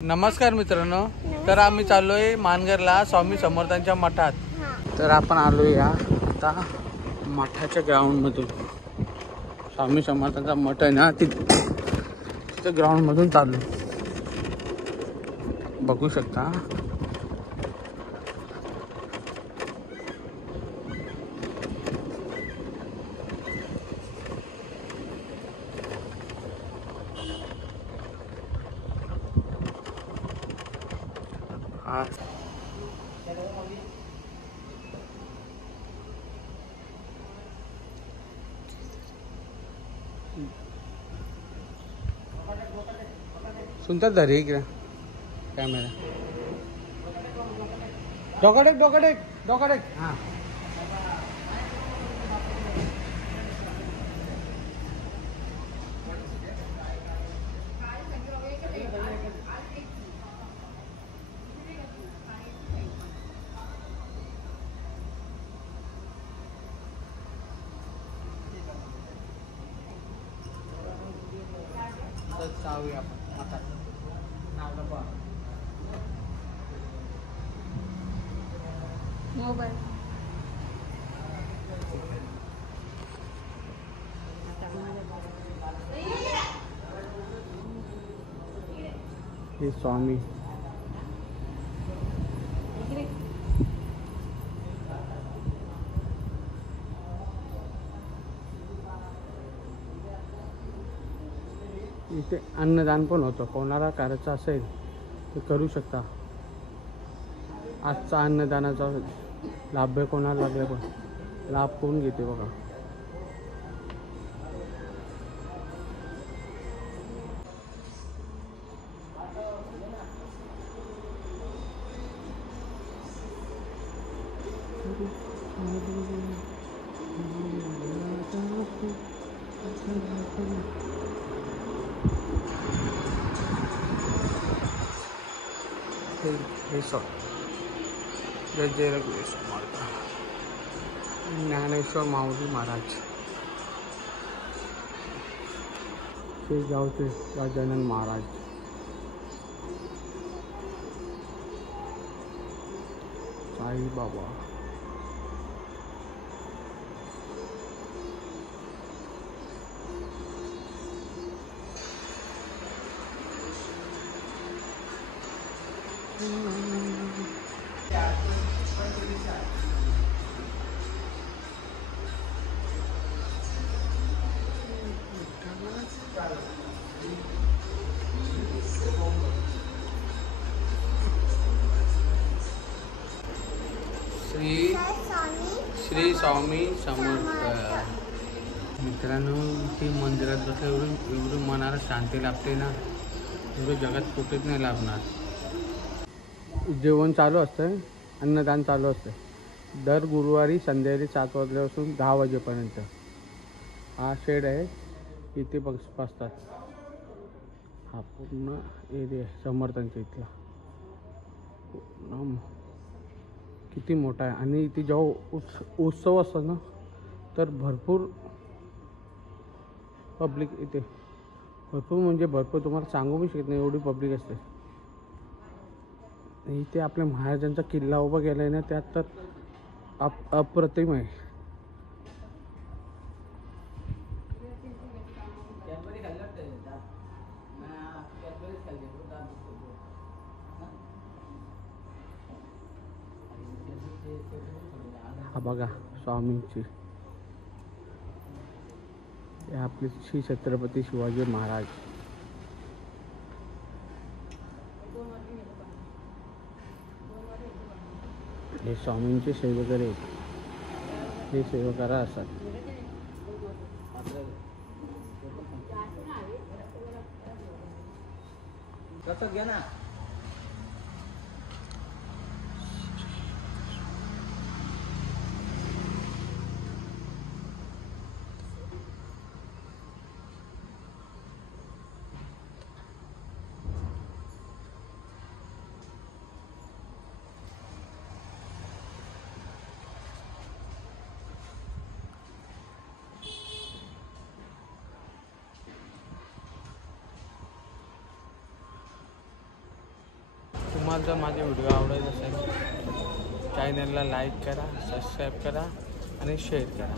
नमस्कार मित्रांनो, तर आम्ही चाललोय मानगरला स्वामी समर्थांच्या मठात। तर आपण आलोय या आता मठाच्या ग्राउंड मधून। स्वामी समर्थांचा मठ आहे ना, तिथे ग्राउंड मधून चाललो, बघू शकता। सुनता धरी इकडे कॅमेरा, डोकाडेक हां। जाऊया आपण आता नाव मोबाईल। हे स्वामी इथे अन्नदान पण होतं, कोणाला करायचं असेल ते करू शकता। आजचा अन्नदानाचा लाभ कोणाला लागले पण लाभ कोण घेते बघा। जय जय रघुवीर मार्ग ज्ञानेश्वर माऊली महाराज, शेगावचे गजानन महाराज, साई बाबा, श्री स्वामी समर्थ। मित्रांनो, इथे मंदिरात बसल्यावरून एवढं मनाला शांती लाभते ना, एवढं जगात कुठेच नाही लाभणार। जेवण चालू असतं, अन्नदान चालू असतं दर गुरुवारी संध्याकाळी 7 वाजल्यापासून 10 वाजेपर्यंत। हा शेड आहे, इथे बसतात। हा पूर्ण एरिया समर्थांच्या इथला किती मोठा आहे। आणि इथे जेव्हा उत्सव असतो ना, तर भरपूर पब्लिक इथे, भरपूर म्हणजे भरपूर, तुम्हाला सांगू पण शकत नाही एवढी पब्लिक असते इथे। आपल्या महाराजांचा किल्ला उभा केला आहे ना, त्यात तर अप्रतिम आहे। हा बघा स्वामींची, हे आपले श्री छत्रपती शिवाजी महाराज। हे स्वामींचे सेवेकरी आहेत, हे सेवेकरा असतात। कसं घ्या ना। तुम्हाला जर माझे व्हिडिओ आवडत असेल चॅनलला लाईक करा, सबस्क्राईब करा आणि शेअर करा.